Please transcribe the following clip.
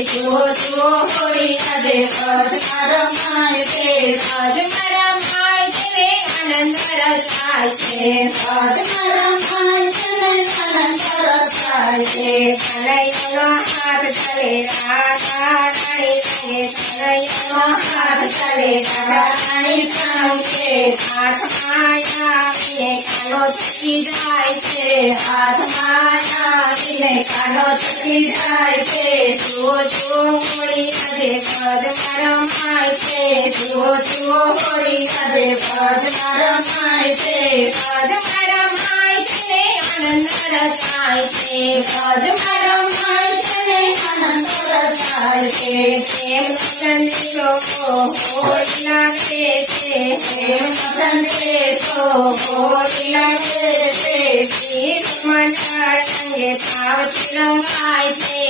જુઓ જુઓ હોળી આજે પદમાં રમાય છે પદમાં રમાય છે આનંદ રસાય છે પદમાં રમાય છે આનંદ રસાય છે કનૈયાનો હાથ ચલે રાધા રાણી સંગે કનૈયાનો હાથ ચલે રાધા રાણી સંગે હાથમાં આવીને કાનો થકી જાય છે હાથમાં આવીને કાનો થકી જાય છે જુઓ જુઓ હોળી આજે પદમાં રમાય છે જુઓ જુઓ હોળી આજે પદમાં રમાય છે પદમાં રમાય છે આનંદ રસાય છે પદમાં રમાય છે આનંદ રસાય છે પ્રેમ સંદેશો હોળી લાગે છે પ્રેમ સંદેશો હોળી લાગે છે ગીત મંડળ અંગે ભાવથી રમાય છે